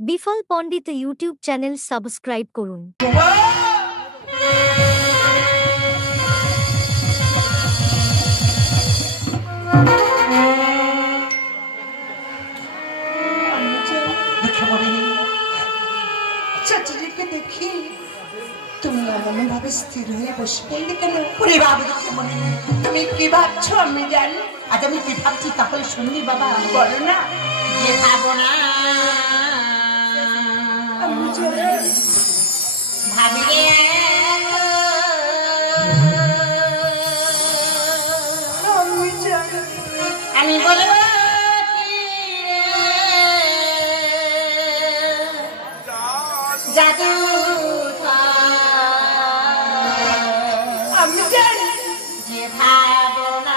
বিফল পণ্ডিত YouTube channel subscribe করুন। চাচিকে দেখি তুমি এমন ভাবে স্থির হয়ে বসে পড়লে কেন? ওরে বাবা, তুমি কি ভাবছো আমি জানি। আজ আমি কি ভাবছি তাহলে শুনবি বাবা, বলো না। যে ভাবো না ভাবিলে আমি বলবো জাদু আমি জানি যে ভাবনা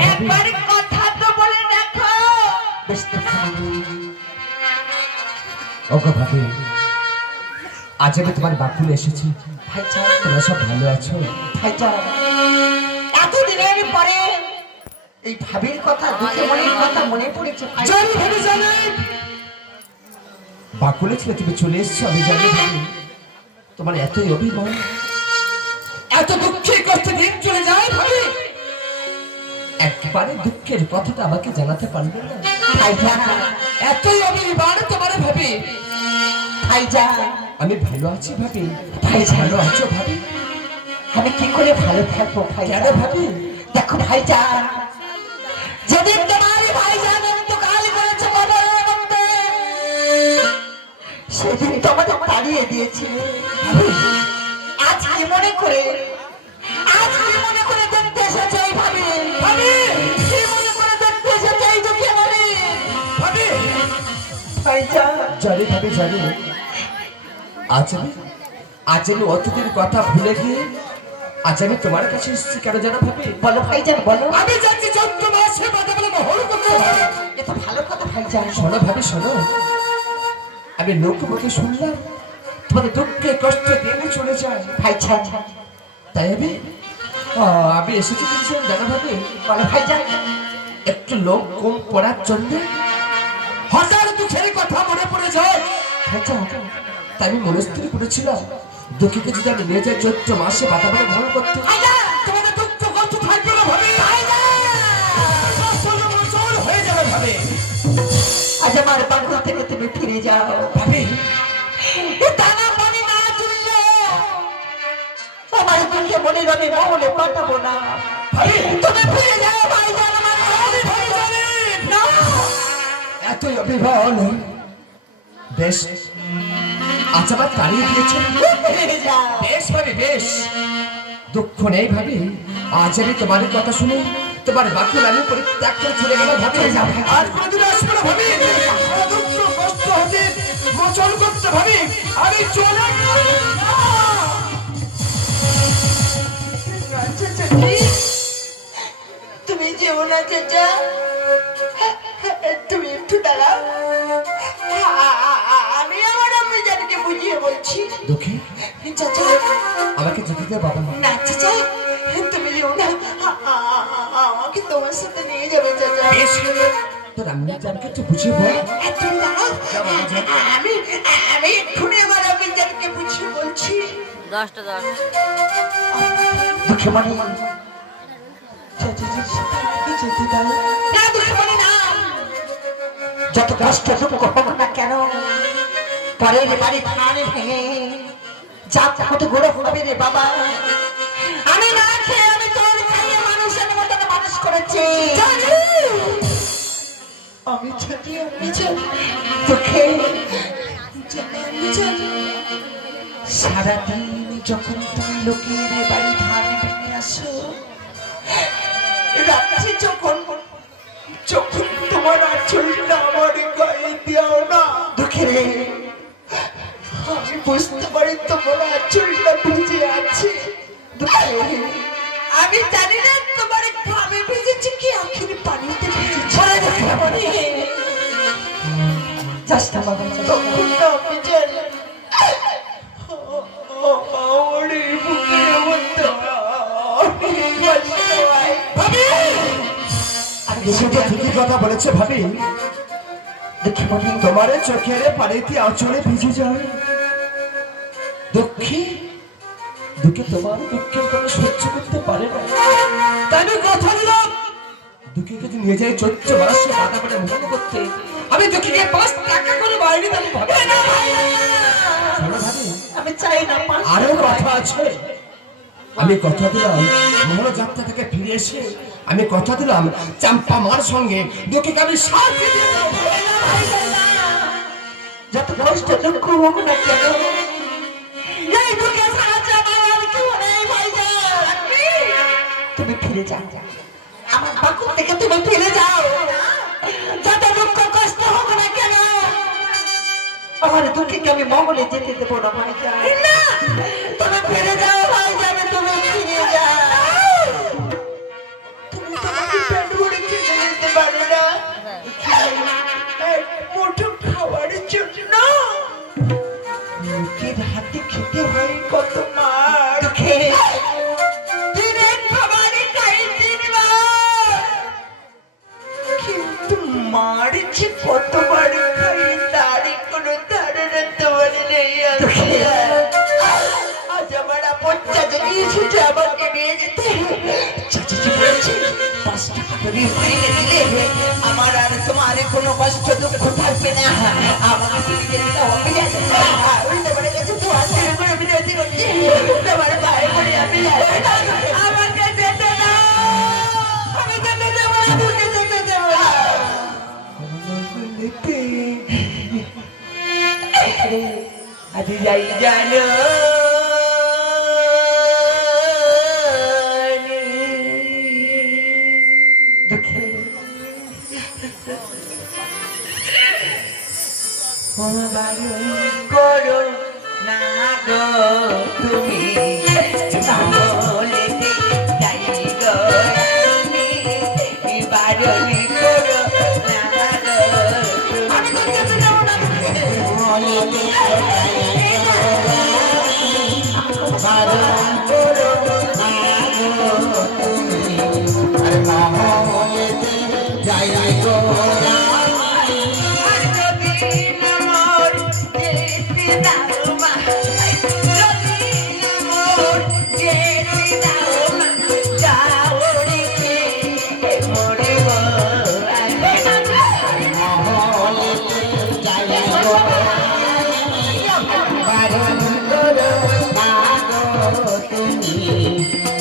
ভাবিলে একবার কথা তো বলে দেখো। ওগো ভাবি, আজ আমি তোমার বাকুলে এসেছি। ভাইজান, তোমরা সব ভালো আছো? ভাইজান, এতদিনের পরে এই ভাবির কথা, দুঃখে মনের কথা মনে পড়েছে। জানি ভাবি, জানি বাকুলে ছিল, তুমি চলে এসছো। আমি জানি ভাবি, তোমার এতই অভিমান, এত দুঃখে কষ্টে দিন চলে যায় ভাবি। একবারে দুঃখের কথাটা আমাকে জানাতে পারবে না? ভাইজান, এতই অভিমান তোমার ভাবি। ভাইজান, আমি ভালো আছি ভাবি। ভাইজান, ভালো আছো ভাবি? আমি কি করে ভালো থাকবো কেন ভাইজান? ভাবি? দেখো ভাইজান, যেদিন তোমার ভাইজান ইন্তকাল করেছে কবরের মধ্যে, সেদিন তোমাদের তাড়িয়ে দিয়েছিলে। আজ কি মনে করে, আজ কি মনে করে দেখতে এসেছো এই ভাবি? ভাবি, কি মনে করে দেখতে এসেছো এই দুঃখে মনে? ভাবি, ভাইজান, জানি ভাবি, জানি। আজ আমি অতীতের কথা ভুলে গিয়ে আজ আমি তোমার কাছে এসেছি। কেন জানো ভাবি? বলো ভাইজান, বলো। আমি যাচ্ছি চৈত্র মাসে বাধা বলে মহল করতে হবে। এটা ভালো কথা ভাইজান। শোনো ভাবি, শোনো। আমি লোকমুখে শুনলাম তোমাদের দুঃখে কষ্ট দিনে চলে যায় ভাইজান। তাই আমি এসেছি কিছু জানো ভাবি? বলো ভাইজান। একটু লোক কম পড়ার জন্য হাজার দুঃখের কথা মনে পড়ে যায় ভাইজান, তাই আমি মনস্থির করেছিলাম দুঃখীকে যদি আমি নিয়ে যাই চৈত্র মাসে বাধা বলে মহল করতে। তোমাদের দুঃখ কষ্ট থাকবে না ভাবি, হয়ে যাবে ভাবি। আজ আমার বাংলা থেকে তুমি ফিরে যাও ভাবি, দানা পানি না চুললে সুখে মনে রবে মহলে পাঠাবো না। তুমি ফিরে যাও ভাইজান আমার ঘরে, ভাইজানের না। এতই অভিমান, বেশ আজ আবার তাড়িয়ে দিয়েছ। ফিরে যাও। বেশ ভাবি বেশ, দুঃখ নেই ভাবি। আজ আমি তোমার কথা শুনে তোমার বাকুল আমি পরিত্যাগ করে চলে গেলাম ভাবি। আর কোনদিন আসবো না ভাবি। দুঃখ কষ্ট হতে মোচন করতে ভাবি আমি চলে তুমি যেও না চাচা, তুমি একটু দাঁড়াও, আমি আমার আম্মুজানকে বুঝিয়ে বলছি। দুঃখী চাচা আমাকে যেতে দে বাবা। না চাচা, তুমি যেও না, আমাকে তোমার সাথে নিয়ে যাবে চাচা। বেশ, তোর আম্মুজানকে একটু বুঝিয়ে বল। তুমি দাঁড়াও, আমি আমি এক্ষুনি আমার আম্মুজানকে বুঝিয়ে বলছি। 10টা 10 দুঃখমণি যেতে দাও না, দুঃখমণি না। যত কষ্ট দুঃখ হোক না কেন, পরের বাড়ি ধান ভেঙে জাত কত গড়ে হবে রে বাবা। আমি না খেয়ে আমি তোর খাইয়ে মানুষের মতন মানুষ করেছি। আমি জানি, আমি জানি তোকে, সারাদিন যখন তুমি লোকের বাড়ি ধান ভেঙে আসো, রাত্রি যখন যখন তোমার আঁচলটা আমার গায়ে দিও না দুঃখে রে, আমি বুঝতে পারি তোমার আঁচলটা ভিজে আছে দুঃখে। আমি জানি না তোমার ঘামে ভিজেছে কি আখির পানিতে ভিজেছে। যাস না বাবা, তখন না আমি জানি আমার এই বুকে আমার ভাবি। সে তো ঠিকই কথা বলেছে ভাবি। তোমার চোখের পানিতে আঁচলে ভিজে যায়। দুঃখী দুঃখে তোমার দুঃখের কথা সহ্য করতে পারে না, তাই আমি কথা দিলাম দুঃখীকে যদি নিয়ে যাই চৈত্র মাসে বাধা করে মনে করতে, আমি দুঃখীকে 5 টাকা করে বাইরে দেবো ভাবি। আমি চাই না। আরো কথা আছে, আমি কথা দিলাম মহাযাত্রা থেকে ফিরে এসে আমি কথা দিলাম চাম্পা মার সঙ্গে দুঃখীকে আমি সাথে দিয়ে দেবো। যত কষ্ট দুঃখ হোক না কেন, এই দুঃখে সাহায্য আমার আর কেউ নেই ভাইজান। তুমি ফিরে যাও, আমার বাকুল থেকে তুমি ফিরে যাও। যত দুঃখ কষ্ট হোক না কেন, আমার দুঃখীকে আমি মঙ্গলে যেতে দেবো না ভাইজান। না, তুমি ফিরে যাও ভাইজান, তুমি ফিরে যাও। তুমি তোমাকে পেট ভরে খেতে দিতে পারো না, এক মুঠো খাবারের জন্য লোকের হাতে খেতে হয় কত মার। দিনের খাবারে খাই 3 বার, কিন্তু মার যে কতবার খাই তারই কোনো ধারণা তোমার নেই। আজ আমার আপন চাচা এসেছে আমাকে নিয়ে যেতে। চাচাজি বলেছে 5 টাকা করে মাইনে দিলে আমার আর তোমার কোনো কষ্ট দুঃখ থাকবে না। আমাকে তুমি যেতে দাও, আমি যাই। তোমার কাছে 2 করে বিরতি করছি, তোমার ভাই বলে আমি আমাকে যেতে দাও। আমি যেতে দেবো না, তোকে যেতে দেবো না। আজ যাই জানো দুঃখে করো না গো তুমি, বলেতে যাই গো আমি, বারণি করো না গো। আমি তো যেতে যাবো না, বলেতে বারণ করো না গো তুমি, আর মহলেতে যাই গো আমি। আর যদি মোর যেতে দাও মা, যদি মোর যেতে দাও মা, যাও রেখে মরে গো আমি। মহলেতে যাই গো আমি, বারণ করো না গো তুমি